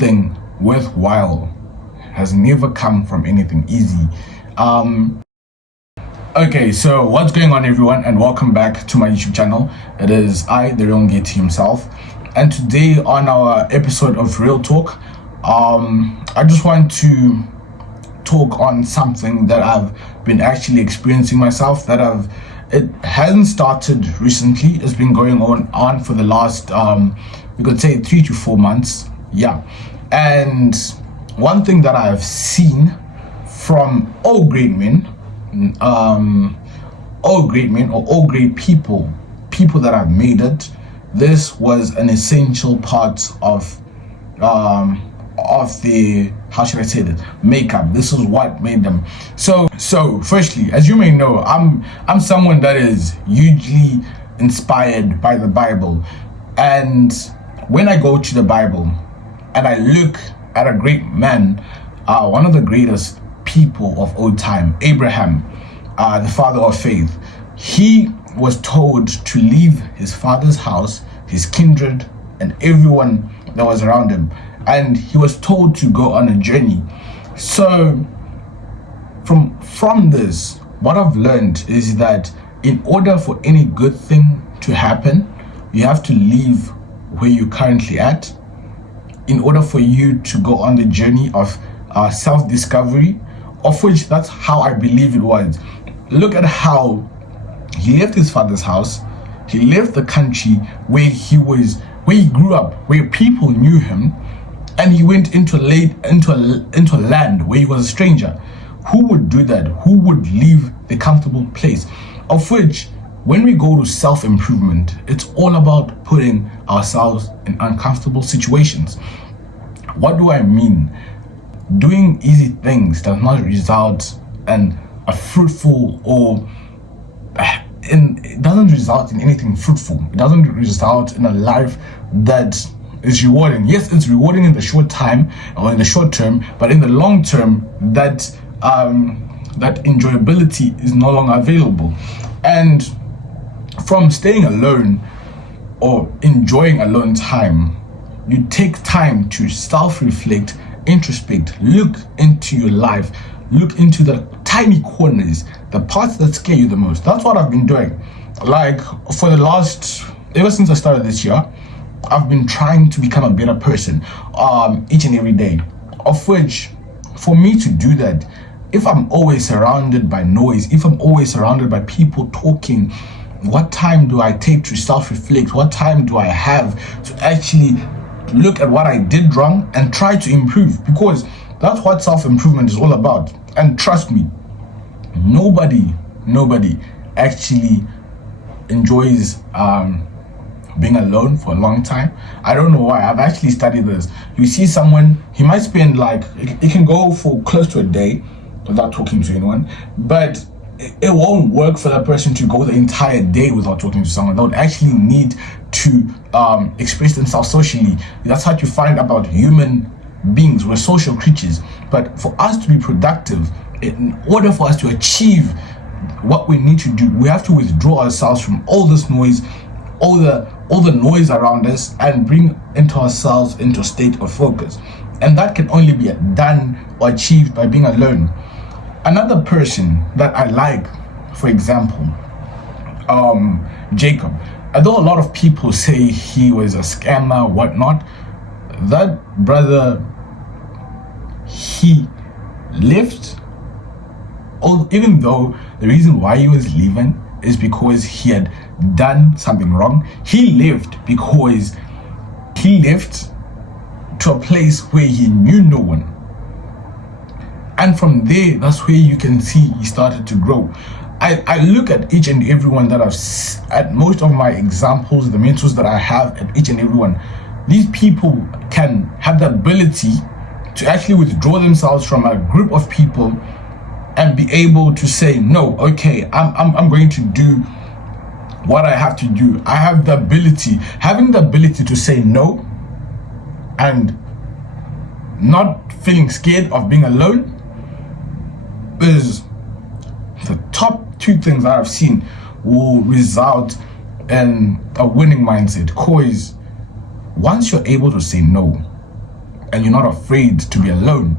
anything worthwhile has never come from anything easy. Okay, so what's going on, everyone, and welcome back to my YouTube channel. It is I, the Real Ngeti himself, and today on our episode of Real Talk, I just want to talk on something that I've been actually experiencing myself. It hasn't started recently. It's been going on for the last we could say 3 to 4 months. Yeah, and one thing that I have seen from all great men, all great people that have made it, this was an essential part of the, how should I say this, makeup. This is what made them. So firstly, as you may know, I'm someone that is hugely inspired by the Bible, and when I go to the Bible and I look at a great man, one of the greatest people of all time, Abraham, the father of faith, he was told to leave his father's house, his kindred, and everyone that was around him, and he was told to go on a journey. So from this, what I've learned is that in order for any good thing to happen, you have to leave where you're currently at in order for you to go on the journey of self-discovery, of which that's how I believe it was. Look at how he left his father's house, he left the country where he grew up, where people knew him, and he went into a land where he was a stranger. Who would do that? Who would leave the comfortable place? Of which, when we go to self-improvement, it's all about putting ourselves in uncomfortable situations. What do I mean? Doing easy things does not result in a fruitful it doesn't result in anything fruitful. It doesn't result in a life that is rewarding. Yes, it's rewarding in the short time or in the short term, but in the long term, that enjoyability is no longer available. And from staying alone or enjoying alone time, you take time to self-reflect, introspect, look into your life, look into the tiny corners, the parts that scare you the most. That's what I've been doing. Like, for the last, ever since I started this year, I've been trying to become a better person each and every day. Of which, for me to do that, if I'm always surrounded by noise, if I'm always surrounded by people talking, what time do I take to self-reflect? What time do I have to actually look at what I did wrong and try to improve? Because that's what self-improvement is all about. And trust me, nobody actually enjoys being alone for a long time. I don't know why. I've actually studied this. You see someone, he might spend it can go for close to a day without talking to anyone, but it won't work for that person to go the entire day without talking to someone. They would actually need to express themselves socially. That's what you find about human beings. We're social creatures. But for us to be productive, in order for us to achieve what we need to do, we have to withdraw ourselves from all this noise, all the noise around us, and bring ourselves into a state of focus. And that can only be done or achieved by being alone. Another person that I like, for example, Jacob. Although a lot of people say he was a scammer, whatnot, that brother, he left. Even though the reason why he was leaving is because he had done something wrong, he left because he left to a place where he knew no one. And from there, that's where you can see he started to grow. I look at each and every one that at most of my examples, the mentors that I have, at each and every one, these people can have the ability to actually withdraw themselves from a group of people and be able to say, no, okay, I'm going to do what I have to do. I have the ability, having the ability to say no and not feeling scared of being alone is the top 2 things that I've seen will result in a winning mindset. Because once you're able to say no, and you're not afraid to be alone,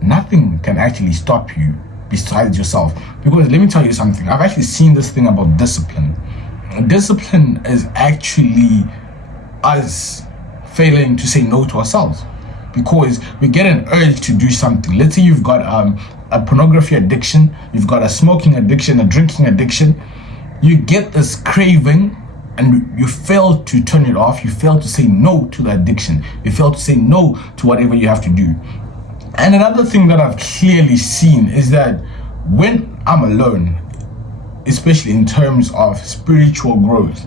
nothing can actually stop you besides yourself. Because let me tell you something, I've actually seen this thing about discipline. Discipline is actually us failing to say no to ourselves, because we get an urge to do something. Let's say you've got a pornography addiction, you've got a smoking addiction, a drinking addiction. You get this craving and you fail to turn it off. You fail to say no to the addiction. You fail to say no to whatever you have to do. And another thing that I've clearly seen is that when I'm alone, especially in terms of spiritual growth,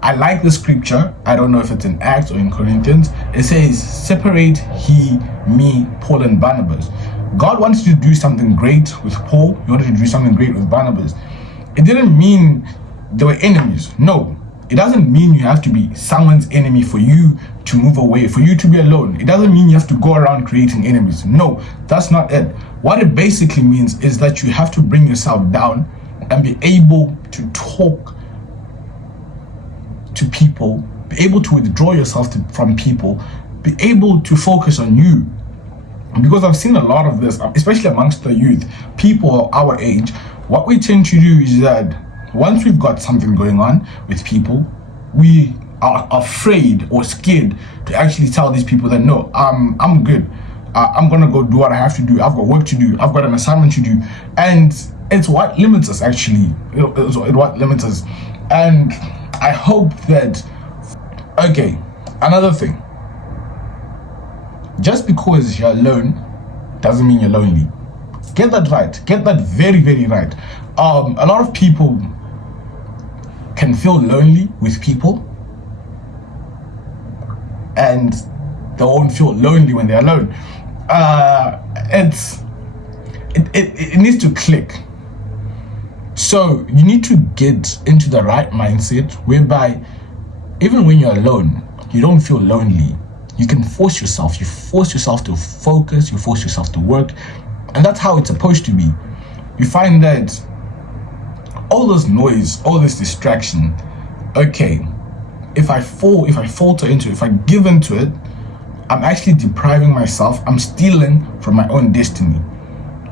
I like the scripture. I don't know if it's in Acts or in Corinthians. It says, separate he, me, Paul and Barnabas. God wanted to do something great with Paul. He wanted to do something great with Barnabas. It didn't mean they were enemies. No, it doesn't mean you have to be someone's enemy for you to move away, for you to be alone. It doesn't mean you have to go around creating enemies. No, that's not it. What it basically means is that you have to bring yourself down and be able to talk to people, be able to withdraw yourself from people, be able to focus on you. Because I've seen a lot of this, especially amongst the youth, people our age. What we tend to do is that once we've got something going on with people, we are afraid or scared to actually tell these people that no, I'm good. I'm gonna go do what I have to do. I've got work to do. I've got an assignment to do, and it's what limits us actually. It's what limits us. And I hope that, okay, another thing, just because you're alone doesn't mean you're lonely. Get that right. Get that very, very right. A lot of people can feel lonely with people, and they won't feel lonely when they're alone. It needs to click. So you need to get into the right mindset whereby even when you're alone, you don't feel lonely. You can force yourself. You force yourself to focus. You force yourself to work. And that's how it's supposed to be. You find that all this noise, all this distraction, okay, if I falter into it, if I give into it, I'm actually depriving myself. I'm stealing from my own destiny.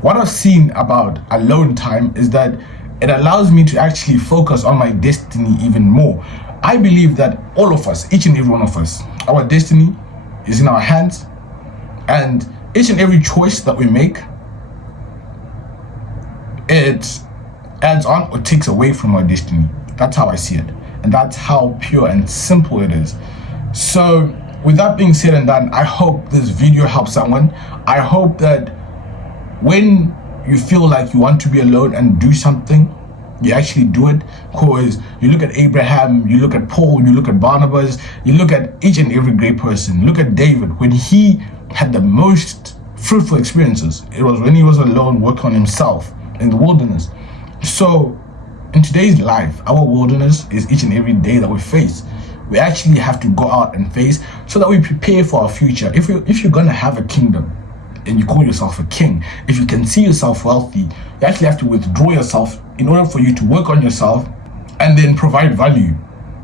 What I've seen about alone time is that it allows me to actually focus on my destiny even more. I believe that all of us, each and every one of us, our destiny is in our hands, and each and every choice that we make, it adds on or takes away from our destiny. That's how I see it, and that's how pure and simple it is. So with that being said and done, I hope this video helps someone. I hope that when you feel like you want to be alone and do something, you actually do it. Because you look at Abraham, you look at Paul, you look at Barnabas, you look at each and every great person. Look at David. When he had the most fruitful experiences, it was when he was alone working on himself in the wilderness. So in today's life, our wilderness is each and every day that we face. We actually have to go out and face so that we prepare for our future. If you're gonna have a kingdom and you call yourself a king, if you can see yourself wealthy, you actually have to withdraw yourself in order for you to work on yourself and then provide value.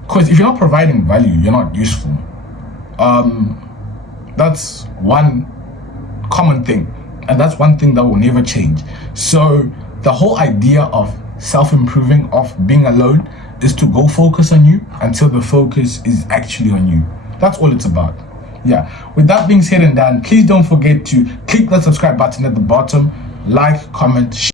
Because if you're not providing value, you're not useful. That's one common thing, and that's one thing that will never change. So the whole idea of self-improving, of being alone, is to go focus on you until the focus is actually on you. That's all it's about. Yeah, with that being said and done, please don't forget to click that subscribe button at the bottom, like, comment, share.